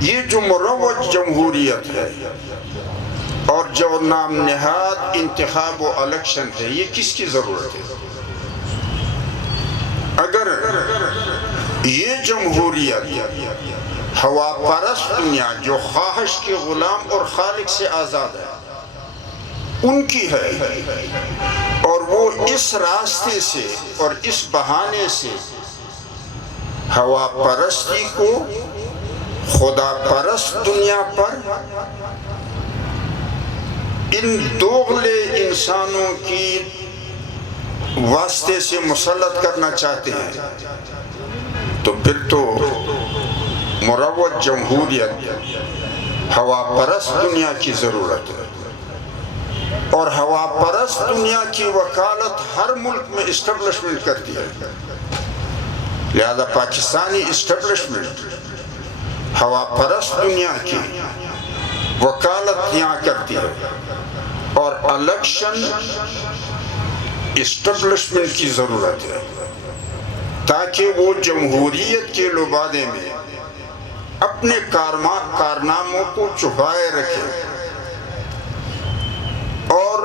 یہ جو مروج جمہوریت ہے اور جو نام نہاد انتخاب و الیکشن ہے، یہ کس کی ضرورت ہے؟ اگر یہ جمہوریت ہوا پرست دنیا جو خواہش کے غلام اور خالق سے آزاد ہے ان کی ہے، اور وہ اس راستے سے اور اس بہانے سے ہوا پرستی کو خدا پرست دنیا پر ان دوغلے انسانوں کی واسطے سے مسلط کرنا چاہتے ہیں، تو پھر تو مروج جمہوریت ہوا پرست دنیا کی ضرورت ہے، اور ہوا پرست دنیا کی وکالت ہر ملک میں اسٹیبلشمنٹ کرتی ہے۔ لہذا پاکستانی اسٹیبلشمنٹ ہوا پرست دنیا کی وکالت یہاں کرتی ہے، اور الیکشن اسٹیبلشمنٹ کی ضرورت ہے تاکہ وہ جمہوریت کے لبادے میں اپنے کارناموں کو چھپائے رکھے اور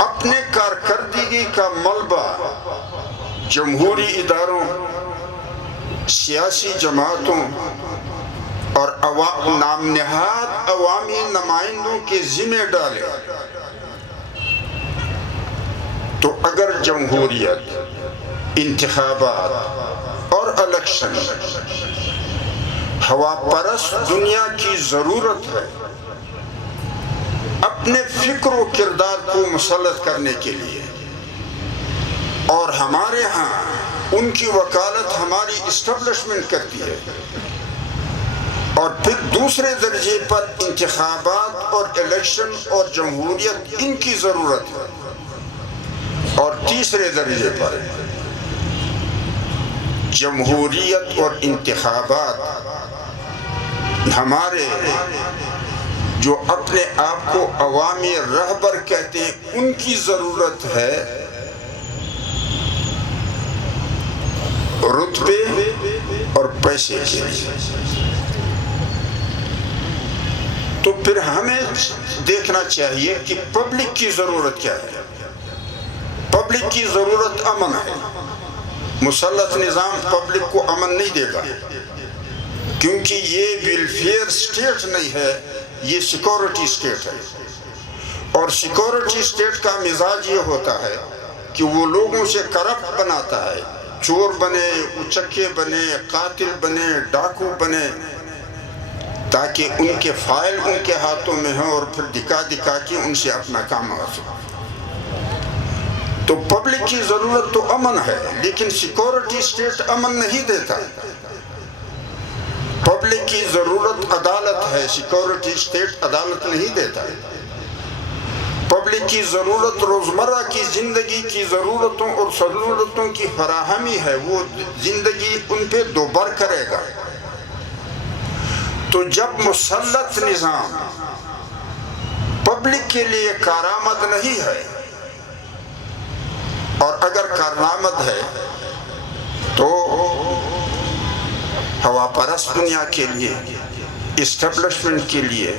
اپنے کارکردگی کا ملبہ جمہوری اداروں، سیاسی جماعتوں اور نام نہاد عوامی نمائندوں کے ذمہ ڈالے۔ تو اگر جمہوریت، انتخابات اور الیکشن ہوا پرست دنیا کی ضرورت ہے اپنے فکر و کردار کو مسلط کرنے کے لیے، اور ہمارے ہاں ان کی وکالت ہماری اسٹیبلشمنٹ کرتی ہے، اور پھر دوسرے درجے پر انتخابات اور الیکشن اور جمہوریت ان کی ضرورت ہے، اور تیسرے درجے پر جمہوریت اور انتخابات ہمارے جو اپنے آپ کو عوامی رہبر کہتے ہیں ان کی ضرورت ہے رتبے اور پیسے کے لیے۔ تو پھر ہمیں دیکھنا چاہیے کہ پبلک کی ضرورت کیا ہے۔ پبلک کی ضرورت امن ہے۔ مسلط نظام پبلک کو امن نہیں دے گا، کیونکہ یہ ویلفیئر سٹیٹ نہیں ہے، یہ سیکورٹی سٹیٹ ہے، اور سیکورٹی سٹیٹ کا مزاج یہ ہوتا ہے کہ وہ لوگوں سے کرپٹ بناتا ہے، چور بنے، اچکے بنے، قاتل بنے، ڈاکو بنے، تاکہ ان کے فائل ان کے ہاتھوں میں ہوں اور پھر دکھا دکھا کے ان سے اپنا کام حاصل۔ تو پبلک کی ضرورت تو امن ہے، لیکن سیکورٹی سٹیٹ امن نہیں دیتا۔ پبلک کی ضرورت عدالت ہے، سیکورٹی سٹیٹ عدالت نہیں دیتا۔ پبلک کی ضرورت روزمرہ کی زندگی کی ضرورتوں اور سہولتوں کی فراہمی ہے، وہ زندگی ان پہ دوبر کرے گا۔ تو جب مسلط نظام پبلک کے لیے کارآمد نہیں ہے، اور اگر کارآمد ہے تو ہوا پرست دنیا کے لیے، اسٹیبلشمنٹ کے لیے،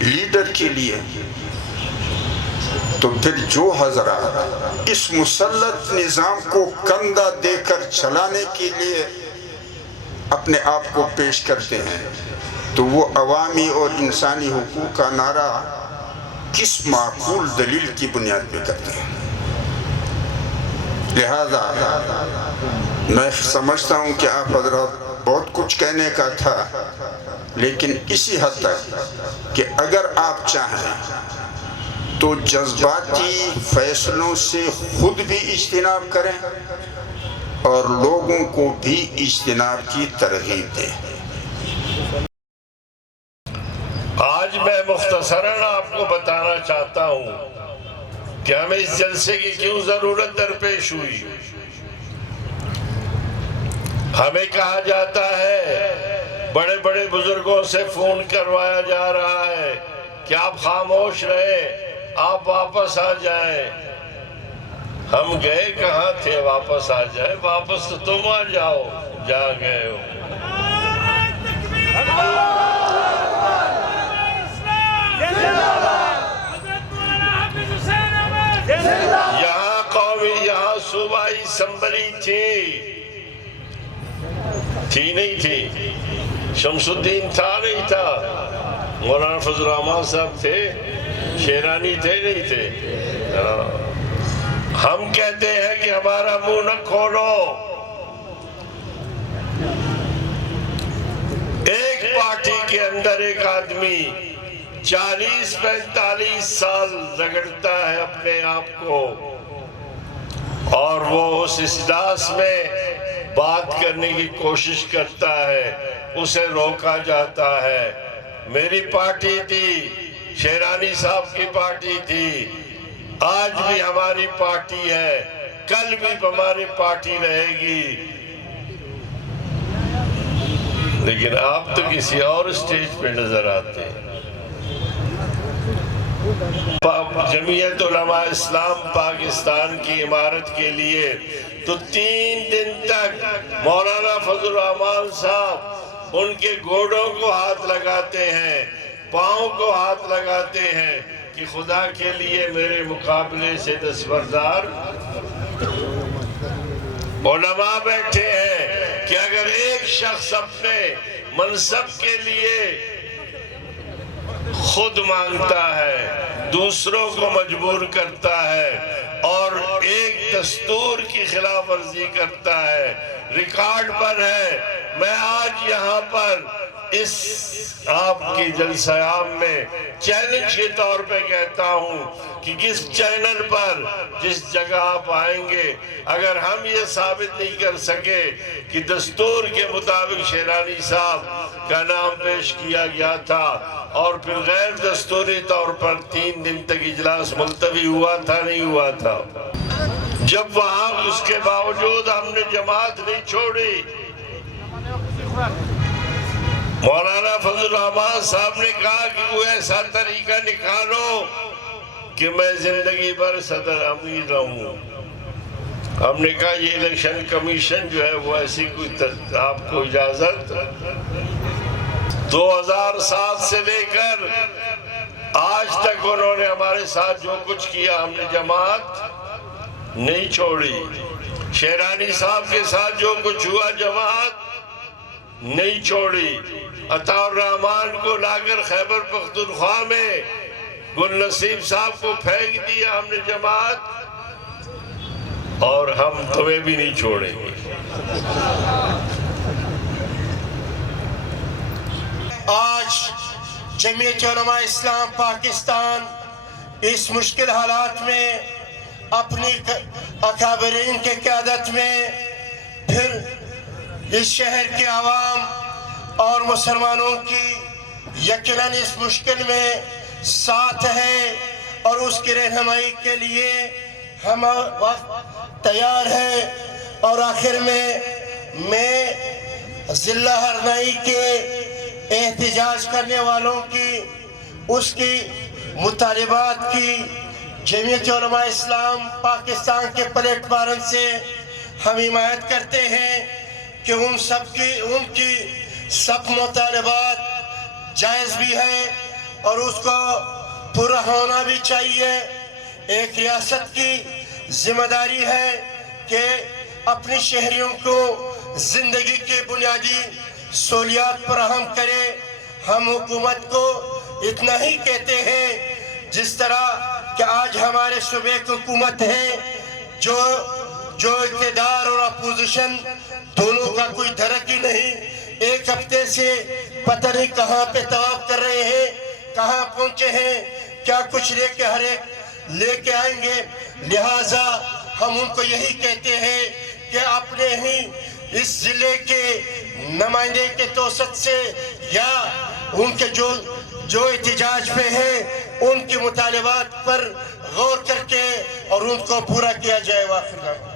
لیڈر کے لیے، تو پھر جو حضرات اس مسلط نظام کو کندھا دے کر چلانے کے لیے اپنے آپ کو پیش کرتے ہیں، تو وہ عوامی اور انسانی حقوق کا نعرہ کس معقول دلیل کی بنیاد پہ کرتے ہیں؟ لہذا میں سمجھتا ہوں کہ آپ حضرات بہت کچھ کہنے کا تھا، لیکن اسی حد تک کہ اگر آپ چاہیں تو جذباتی فیصلوں سے خود بھی اجتناب کریں اور لوگوں کو بھی اجتناب کی ترغیب دیں۔ آج میں مختصراً آپ کو بتانا چاہتا ہوں کہ ہمیں اس جلسے کی کیوں ضرورت درپیش ہوئی۔ ہمیں کہا جاتا ہے، بڑے بڑے بزرگوں سے فون کروایا جا رہا ہے کہ آپ خاموش رہے، آپ واپس آ جائیں۔ ہم گئے کہاں تھے واپس آ جائیں؟ واپس تو تم آ جاؤ، جا گئے ہو۔ اسمبلی تھی نہیں تھی؟ شمس الدین تھا نہیں تھا؟ مولانا فضل الرحمان صاحب تھے؟ شیرانی تھے نہیں تھے؟ ہم کہتے ہیں کہ ہمارا منہ نہ کھولو. ایک پارٹی کے اندر ایک آدمی 40-45 سال رگڑتا ہے اپنے آپ کو، اور وہ اس اجلاس میں بات کرنے کی کوشش کرتا ہے، اسے روکا جاتا ہے. میری پارٹی تھی، شیرانی صاحب کی پارٹی تھی، آج بھی ہماری پارٹی ہے، کل بھی ہماری پارٹی رہے گی. لیکن آپ تو کسی اور سٹیج پہ نظر آتے ہیں. جمعیت علماء اسلام پاکستان کی عمارت کے لیے تو 3 دن تک مولانا فضل الرحمان صاحب ان کے گوڑوں کو ہاتھ لگاتے ہیں، پاؤں کو ہاتھ لگاتے ہیں کہ خدا کے لیے میرے مقابلے سے دستبردار علماء بیٹھے ہیں کہ اگر ایک شخص اپنے منصب کے لیے خود مانگتا ہے، دوسروں کو مجبور کرتا ہے اور ایک دستور کی خلاف ورزی کرتا ہے، ریکارڈ پر ہے. میں آج یہاں پر اس آپ کی جلسہ عام میں چیلنج کے طور پہ کہتا ہوں کہ کس چینل پر جس جگہ آپ آئیں گے، اگر ہم یہ ثابت نہیں کر سکے کہ دستور کے مطابق شیرانی صاحب کا نام پیش کیا گیا تھا اور پھر غیر دستوری طور پر 3 دن تک اجلاس ملتوی ہوا تھا نہیں ہوا تھا، جب وہاں اس کے باوجود ہم نے جماعت نہیں چھوڑی. مولانا فضل الرحمان صاحب نے کہا کہ کوئی ایسا طریقہ نکالو کہ میں زندگی بھر صدر امیر رہوں. ہم نے کہا یہ الیکشن کمیشن جو ہے وہ ایسی کوئی آپ کو اجازت؟ 2007 سے لے کر آج تک انہوں نے ہمارے ساتھ جو کچھ کیا، ہم نے جماعت نہیں چھوڑی. شیرانی صاحب کے ساتھ جو کچھ ہوا جماعت نہیں چھوڑی. عطا الرحمان کو لا کر خیبر پختونخوا میں گل نصیب صاحب کو پھینک دیا ہم نے جماعت، اور ہم تمہیں بھی نہیں چھوڑیں گے. آج جمعیت علماء اسلام پاکستان اس مشکل حالات میں اپنی اکابرین کے قیادت میں پھر اس شہر کے عوام اور مسلمانوں کی یقیناً اس مشکل میں ساتھ ہے اور اس کی رہنمائی کے لیے ہم وقت تیار ہے. اور آخر میں ضلع ہرنائی کے احتجاج کرنے والوں کی اس کی مطالبات کی جمعیت علماء اسلام پاکستان کے پلیٹ فارم سے ہم حمایت کرتے ہیں کہ ان کی سب مطالبات جائز بھی ہے اور اس کو پورا ہونا بھی چاہیے. ایک ریاست کی ذمہ داری ہے کہ اپنی شہریوں کو زندگی کے بنیادی سہولیات فراہم کرے. ہم حکومت کو اتنا ہی کہتے ہیں جس طرح کہ آج ہمارے صوبے کی حکومت ہے جو اقتدار اور اپوزیشن دونوں کا کوئی درک ہی نہیں. ایک ہفتے سے پتہ نہیں کہاں پہ طواف کر رہے ہیں، کہاں پہنچے ہیں، کیا کچھ لے کے آئیں گے. لہٰذا ہم ان کو یہی کہتے ہیں کہ اپنے ہی اس ضلع کے نمائندے کے توسط سے یا ان کے جو احتجاج پہ ہیں ان کی مطالبات پر غور کر کے اور ان کو پورا کیا جائے. واخر